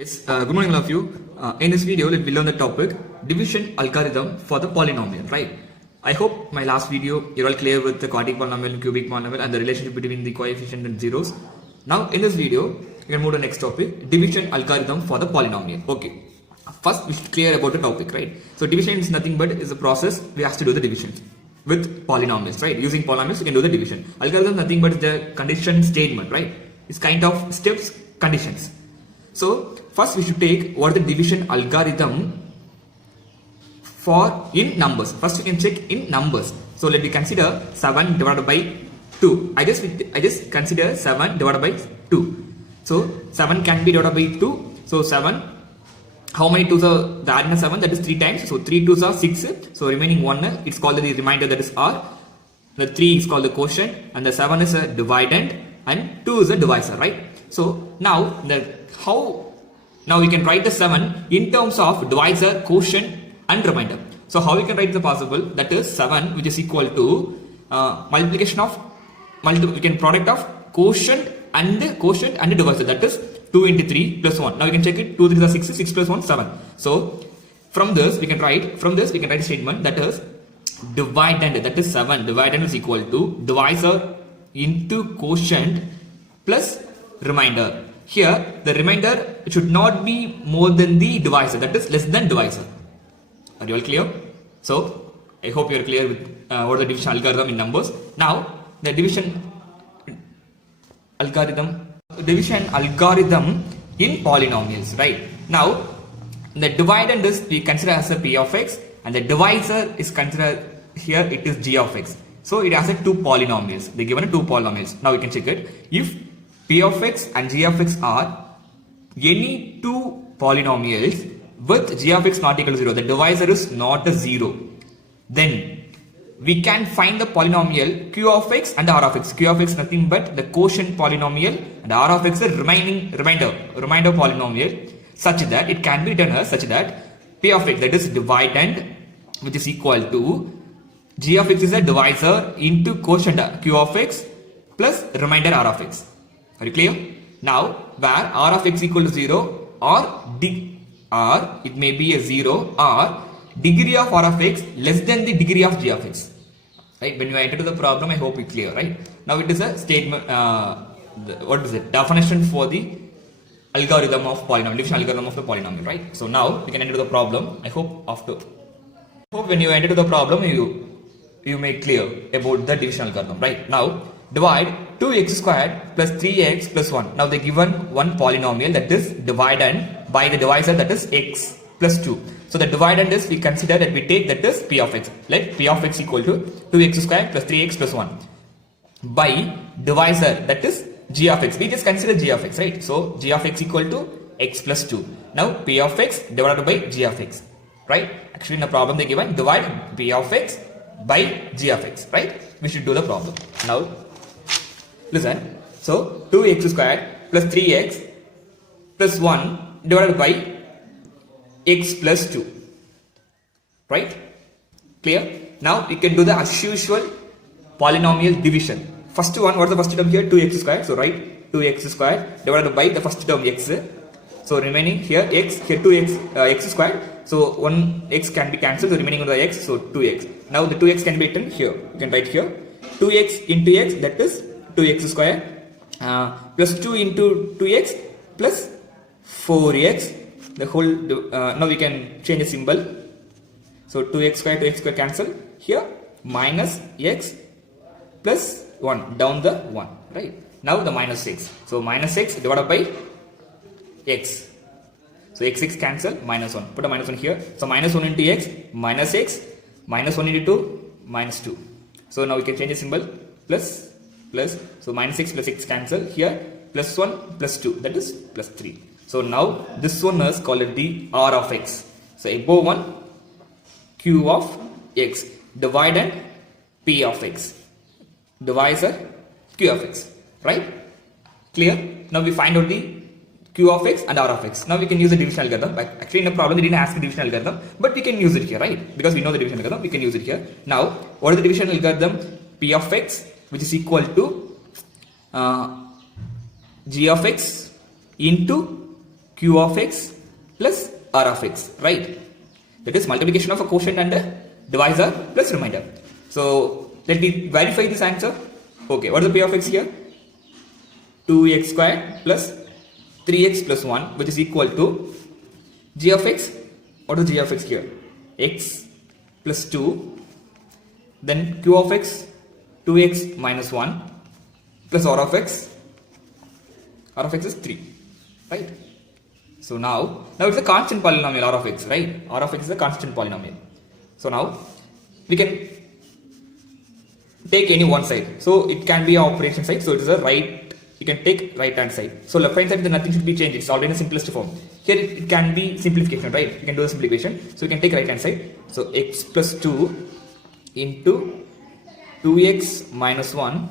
Yes, good morning all of you. In this video, let me learn the topic division algorithm for the polynomial, right? I hope my last video you're all clear with the quadratic polynomial and cubic polynomial and the relationship between the coefficient and zeros. Now in this video, you can move to the next topic, division algorithm for the polynomial. Okay. First we should clear about the topic, right? So division is nothing but is a process we have to do the division with polynomials, right? Using polynomials you can do the division. Algorithm nothing but the condition statement, right? It's kind of steps, conditions. So first we should take what is the division algorithm for in numbers. First you can check in numbers. So let me consider 7 divided by 2. I just consider 7 divided by 2. So 7 can be divided by 2. So 7, how many 2s are the add 7? That is 3 times. So 3 2s are 6. So remaining 1, it's called the remainder, that is R. The 3 is called the quotient and the 7 is a dividend and 2 is a divisor, right? So now now we can write the 7 in terms of divisor, quotient and remainder. So how we can write the possible, that is 7 which is equal to multiplication of we can product of quotient and divisor, that is 2 into 3 plus 1. Now we can check it, 2 3 is 6, 6 plus 1 7. So from this we can write a statement that is dividend, that is 7 dividend is equal to divisor into quotient plus remainder. Here the remainder should not be more than the divisor, that is less than divisor. Are you all clear? So I hope you are clear with what is the division algorithm in numbers. Now the division algorithm in polynomials, right? Now the dividend is we consider as a p of x and the divisor is considered here it is g of x. So it has a two polynomials. They given a two polynomials. Now we can check it. If p of x and g of x are any two polynomials with g of x not equal to 0, the divisor is not a 0, then we can find the polynomial q of x and r of x. Q of x nothing but the quotient polynomial and r of x is remainder polynomial, such that it can be done as such that p of x, that is dividend, which is equal to g of x is a divisor into quotient q of x plus remainder r of x. Are you clear? Now where r of x equal to 0 or it may be a 0 or degree of r of x less than the degree of g of x, right? When you enter to the problem, I hope it's clear, right? Now it is a statement, what is it, definition for the algorithm of polynomial, division algorithm of the polynomial, right? So now we can enter to the problem. I hope when you enter to the problem you make clear about the division algorithm, right? Now divide 2x squared plus 3x plus 1. Now they given one polynomial, that is dividend by the divisor, that is x plus 2. So the dividend is we consider that we take, that is p of x. Let p of x equal to 2x squared plus 3x plus 1 by divisor, that is g of x. We just consider g of x, right? So g of x equal to x plus 2. Now p of x divided by g of x, right? Actually in the problem they given divide p of x by g of x, right? We should do the problem. Now listen. So 2x squared plus 3x plus 1 divided by x plus 2, right? Clear? Now we can do the as usual polynomial division. First one, what is the first term here? 2x squared. So write 2x squared divided by the first term x. So remaining here x, here 2x x squared. So one x can be cancelled, so remaining on the x, so 2x. Now the 2x can be written here. You can write here 2x into x, that is 2x squared plus 2 into 2x plus 4x. The whole now we can change the symbol. So 2x squared to x squared cancel. Here minus x plus 1, down the 1, right? Now the minus 6. So minus x divided by x. So x cancel, minus 1. Put a minus 1 here. So minus 1 into x, minus 1 into 2, minus 2. So now we can change the symbol, plus. So minus 6 plus 6 cancel. Here plus 1 plus 2, that is plus 3. So now this one is called the r of x. So above one q of x, dividend p of x, divisor q of x, right? Clear? Now we find out the q of x and r of x. Now we can use the division algorithm. Actually in the problem they didn't ask the division algorithm, but we can use it here, right? Because we know the division algorithm, we can use it here. Now what is the division algorithm? P of x, which is equal to g of x into q of x plus r of x, right? That is multiplication of a quotient and a divisor plus remainder. So let me verify this answer. Okay, what is the p of x here? 2x squared plus 3x plus 1, which is equal to g of x. What is g of x here? X plus 2, then q of x 2x minus 1 plus r of x. R of x is 3, right? So now it's a constant polynomial, r of x, right? R of x is a constant polynomial. So now we can take any one side. So it can be an operation side. So it is a right, you can take right hand side. So left hand side, then nothing should be changed. It's already in the simplest form. Here it can be simplification, right? You can do the simplification. So you can take right hand side. So x plus 2 into 2x minus 1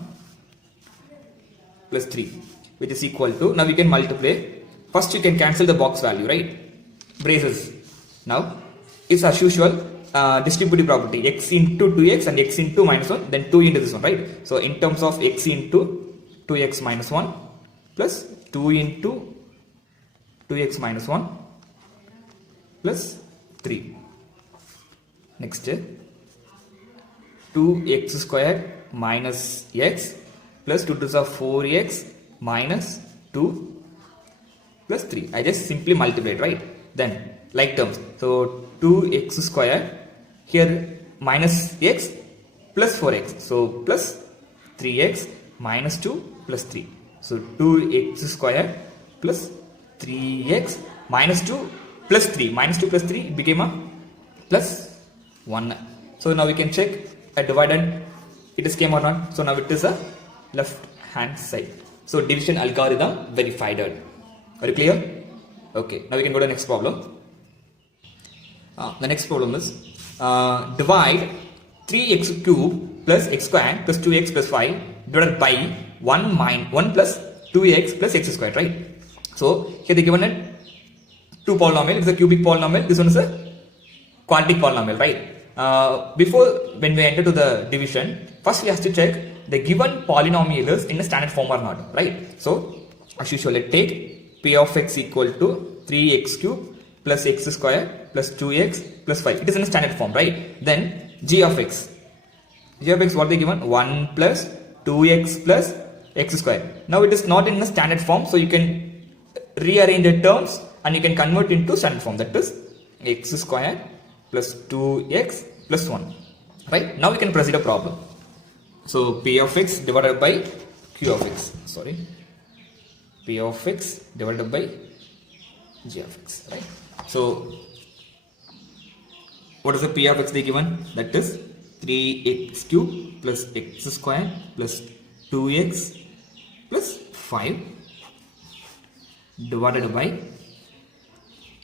plus 3, which is equal to, now we can multiply. First you can cancel the box value, right? Braces. Now it's as usual distributive property, x into 2x and x into minus 1, then 2 into this one, right? So in terms of x into 2x minus 1 plus 2 into 2x minus 1 plus 3. Next 2x squared minus x plus 2 to the 4x minus 2 plus 3. I just simply multiplied, right? Then like terms. So 2x squared here minus x plus 4x. So plus 3x minus 2 plus 3. So 2x squared plus 3x minus 2 plus 3. Minus 2 plus 3 became a plus 1. So now we can check a dividend. It is came or not. So now it is a left hand side. So division algorithm verified. Are you clear? Okay. Now we can go to the next problem. The next problem is divide 3x cube plus x squared plus 2x plus 5 divided by 1 plus 2x plus x squared, right? So here they given a two polynomial. It's a cubic polynomial. This one is a quadratic polynomial, right? Before when we enter to the division, first we have to check the given polynomial is in a standard form or not, right? So as usual, let's take p of x equal to 3x cube plus x square plus 2x plus 5. It is in a standard form, right? Then g of x. G of x, what they given? 1 plus 2x plus x square. Now it is not in a standard form, so you can rearrange the terms and you can convert into standard form. That is x square plus 2x plus 1. Right? Now we can proceed a problem. So p of x divided by q of x. Sorry. P of x divided by g of x. Right? So what is the p of x they given? That is 3x cube plus x square plus 2x plus 5 divided by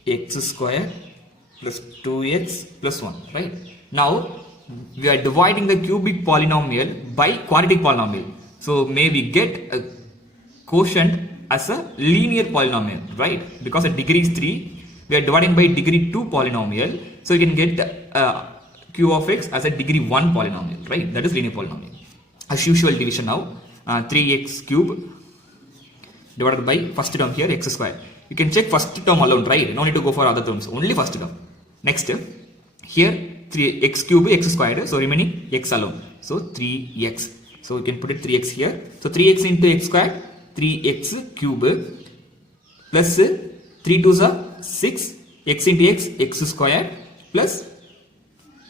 x square plus 2x plus 1, right? Now we are dividing the cubic polynomial by quadratic polynomial. So may we get a quotient as a linear polynomial, right? Because the degree is 3, we are dividing by degree 2 polynomial. So you can get q of x as a degree 1 polynomial, right? That is linear polynomial. As usual division now, 3x cube divided by first term here x square. You can check first term alone, right? No need to go for other terms, only first term. Next here 3x cube x squared, so remaining x alone. So 3x. So you can put it 3x here. So 3x into x squared, 3x cube plus 3 2s are 6, x into x squared plus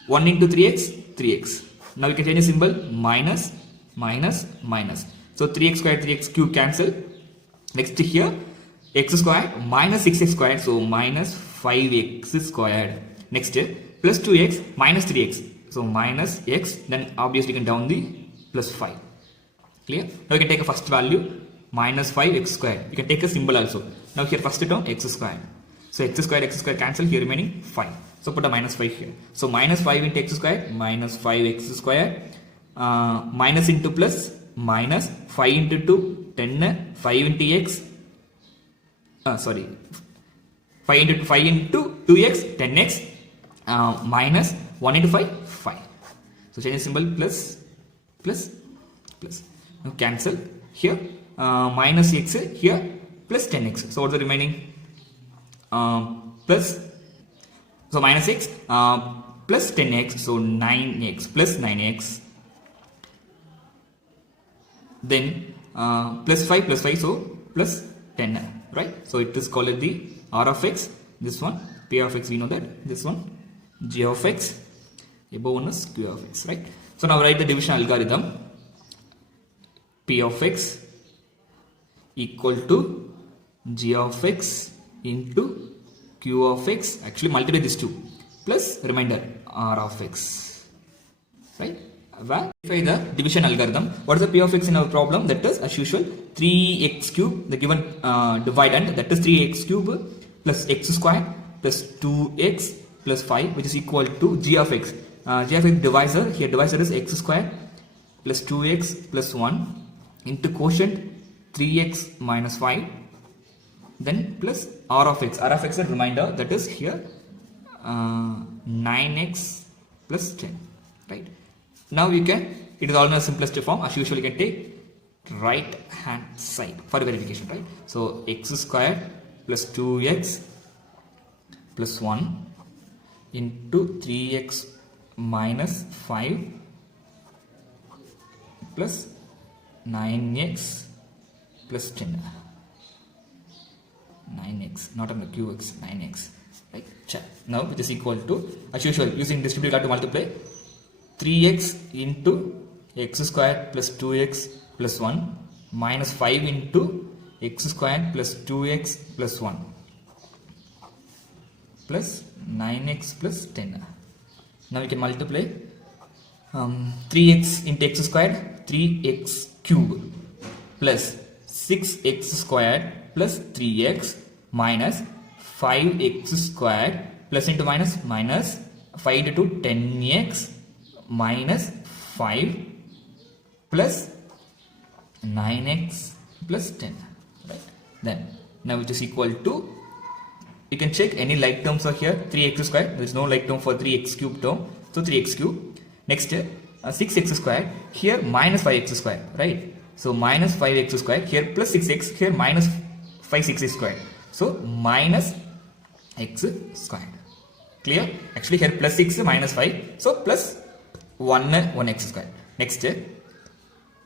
1 into 3x, 3x. Now you can change the symbol minus, minus, minus. So 3x squared, 3x cube cancel. Next here x squared minus 6x squared, so minus 5x squared. Next plus 2x minus 3x, so minus x, then obviously you can down the plus 5. Clear? Now you can take a first value minus 5x squared. You can take a symbol also. Now here first term x squared. So x squared cancel, here remaining 5. So put a minus 5 here. So minus 5 into x squared minus 5x squared minus into plus minus 5 into 2 10, 5 into x 5 into 2x 10x minus 1 into 5 5. So change the symbol plus plus plus. Now cancel here minus x here plus 10x. So what's the remaining? plus, so minus x plus 10x, so 9x plus 9x, then plus 5, so plus 10, right? So it is called the R of x, this one, P of x, we know that, this one, G of x, above one is Q of x, right? So now write the division algorithm. P of x equal to G of x into Q of x, actually multiply these two, plus remainder R of x, right? Verify the division algorithm. What is the P of x in our problem? That is, as usual, 3x cube, the given dividend, that is 3x cube plus x square plus 2x plus 5, which is equal to G of x. G of x divisor, here divisor is x square plus 2x plus 1 into quotient 3x minus 5, then plus R of x. R of x is remainder, that is here 9x plus 10, right? Now you can, it is all in a simplest form, as usual you can take right hand side for verification, right? So x square plus 2x plus 1 into 3x minus 5 plus 9x plus 10. 9x, not on the qx, 9x, right? Check. Now which is equal to, as usual, using distributive to multiply, 3x into x square plus 2x plus 1 minus 5 into x square plus 2x plus 1 plus 9x plus 10. Now we can multiply 3x into x squared, 3x cube plus 6x squared plus 3x minus 5x squared plus into minus 5 into 10x minus 5 plus 9x plus 10, right? Then now which is equal to, you can check any like terms are here, 3x squared, there is no like term for 3x cube term, so 3x cube. Next 6x squared, here minus 5x squared, right? So minus 5x squared, here plus 6x, here minus 5x squared, so minus x squared. Clear? Actually here plus 6 minus 5, so plus 1x squared. Next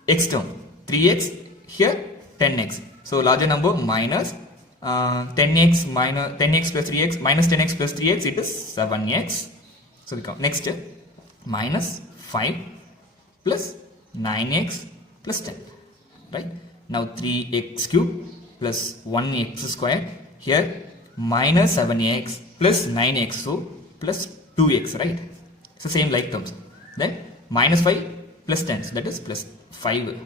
x term, 3x, here 10x, so larger number minus 10x minus 10x plus 3x minus 10x plus 3x, it is 7x. So we come next minus 5 plus 9x plus 10, right? Now 3x cube plus 1x squared, here minus 7x plus 9x, so plus 2x, right? It's the same like terms. Then minus 5 plus 10, so that is plus 5.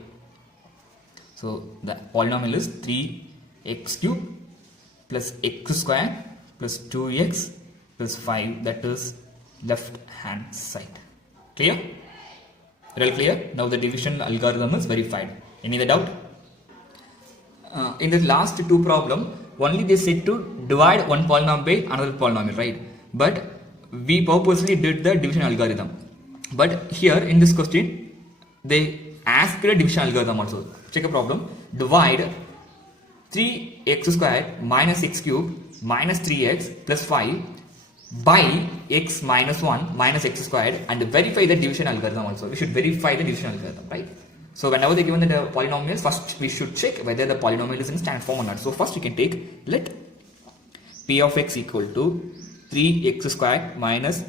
So the polynomial is 3x cube plus x square plus 2x plus 5, that is left hand side. Clear? Real clear? Now the division algorithm is verified. Any other doubt? In the last two problem, only they said to divide one polynomial by another polynomial, right? But we purposely did the division algorithm. But here in this question, they asked a division algorithm also. Check a problem. Divide 3x squared minus x cube minus 3x plus 5 by x minus 1 minus x squared, and verify the division algorithm also. We should verify the division algorithm, right? So whenever they given the polynomials, first we should check whether the polynomial is in standard form or not. So first we can take, let p of x equal to 3x squared minus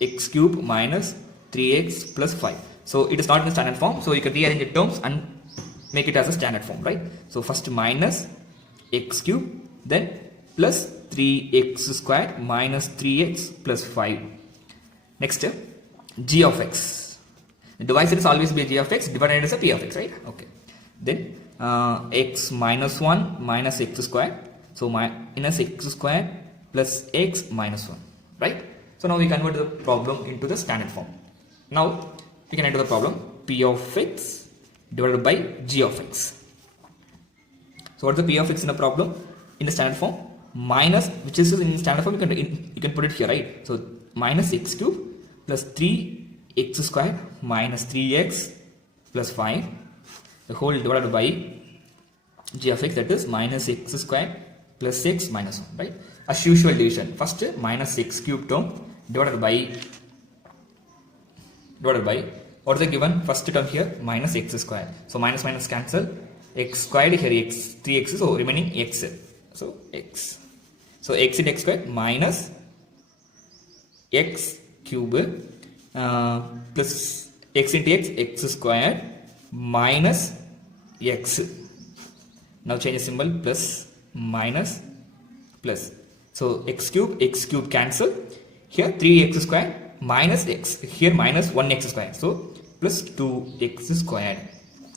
x cube minus 3x plus 5. So it is not in the standard form, so you can rearrange the terms and make it as a standard form, right? So first minus x cube, then plus 3x squared minus 3x plus 5. Next g of x. The divisor is always be a g of x, divided as a p of x, right? Okay. Then x minus 1 minus x squared. So minus x squared plus x minus 1, right? So now we convert the problem into the standard form. Now we can enter the problem, p of x divided by g of x. So what is the p of x in the problem? In the standard form, minus, which is in standard form, you can put it here, right? So minus x cube plus 3x squared minus 3x plus 5, the whole divided by g of x, that is minus x squared plus x minus 1, right? As usual division, first minus x cube term divided by what is the given first term here, minus x square. So minus minus cancel, x squared here x 3x, so remaining x, so x, so x into x squared minus x cube plus x into x squared minus x. Now change the symbol, plus minus plus. So x cube cancel. Here 3x squared minus x. Here minus 1x squared. So plus 2x squared.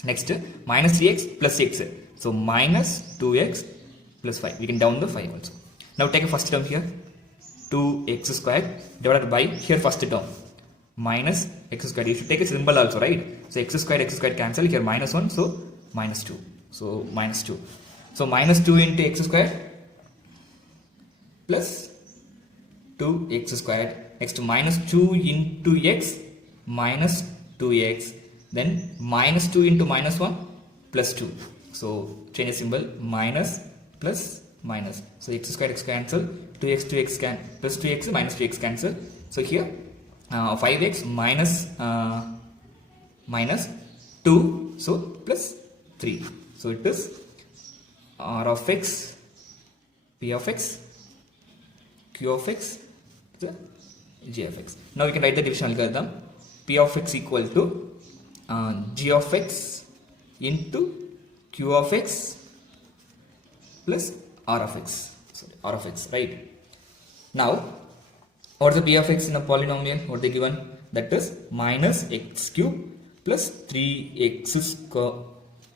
Next minus 3x plus x. So minus 2x plus 5. We can down the 5 also. Now take a first term here. 2x squared divided by here first term minus x squared. You should take a symbol also, right? So x squared cancel. Here minus 1. So minus 2. So minus 2. So minus 2 into x squared plus 2x squared. Next minus 2 into x minus 2x. Then minus 2 into minus 1 plus 2. So change the symbol, minus plus minus. So x squared x cancel. 2x can plus 2x minus 2x cancel. So here 5x minus minus 2. So plus 3. So it is R of x, P of x, Q of x, G of x. Now we can write the division algorithm. P of x equal to G of x into Q of x plus R of x. Sorry, R of x, right? Now, what is the P of x in a polynomial? What they given? That is minus x cube plus 3x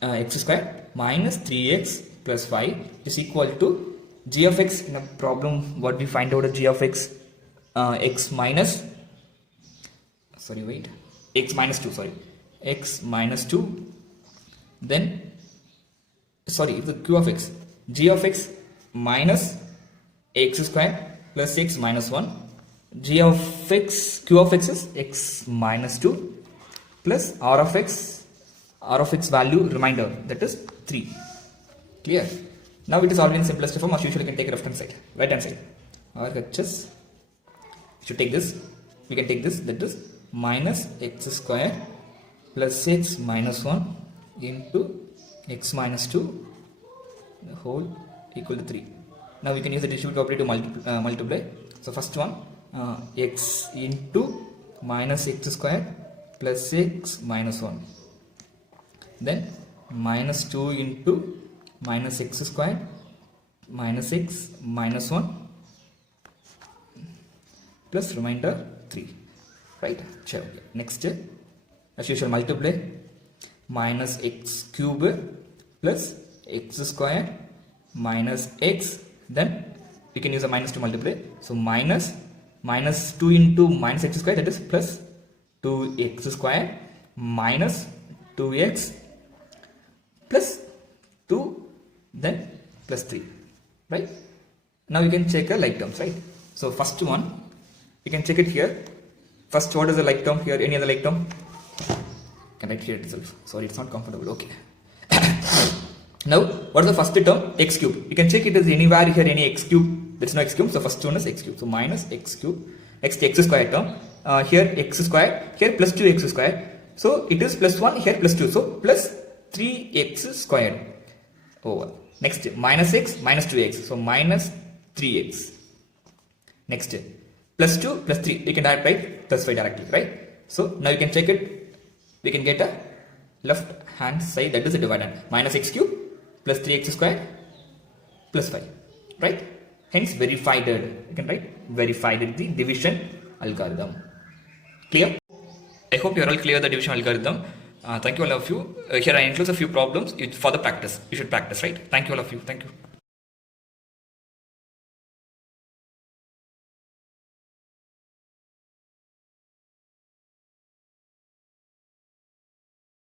x squared minus 3x plus 5 is equal to g of x. In a problem, what we find out, g of x, x minus 2, then the q of x, g of x minus x squared plus x minus 1, g of x, q of x is x minus 2 plus r of x value remainder, that is 3. Clear? Now it is already in simplest form. As usual, you can take left hand side, right hand side. RHS, should take this. We can take this, that is minus x squared plus x minus 1 into x minus 2 the whole equal to 3. Now we can use the distributive property to multiply. So first one, x into minus x squared plus x minus 1. Then minus 2 into minus x squared minus x minus 1 plus remainder 3. Right? Sure. Next, as usual, multiply minus x cube plus x squared minus x. Then we can use a minus to multiply. So minus 2 into minus x squared, that is plus 2x squared minus 2x plus 2, then plus 3, right? Now you can check a like terms, right? So first one, you can check it here. First, what is the like term here? Any other like term? Can write here itself. Sorry, it's not comfortable. Okay. Now, what is the first term? X cube. You can check it as anywhere here, any x cube. There's no x cube. So first one is x cube. So minus x cube. Next, x squared term. Here x squared. Here plus 2x squared. So it is plus 1. Here plus 2. So plus 3x squared over. Next, minus x minus 2x. So minus 3x. Next, plus 2 plus 3. We can write plus 5 directly, right? So now you can check it. We can get a left hand side, that is a dividend. Minus x cube plus 3x squared plus 5. Right? Hence verified. You can write verified the division algorithm. Clear? I hope you are all clear the division algorithm. Thank you all of you. Here I include a few problems for the practice. You should practice, right? Thank you all of you. Thank you.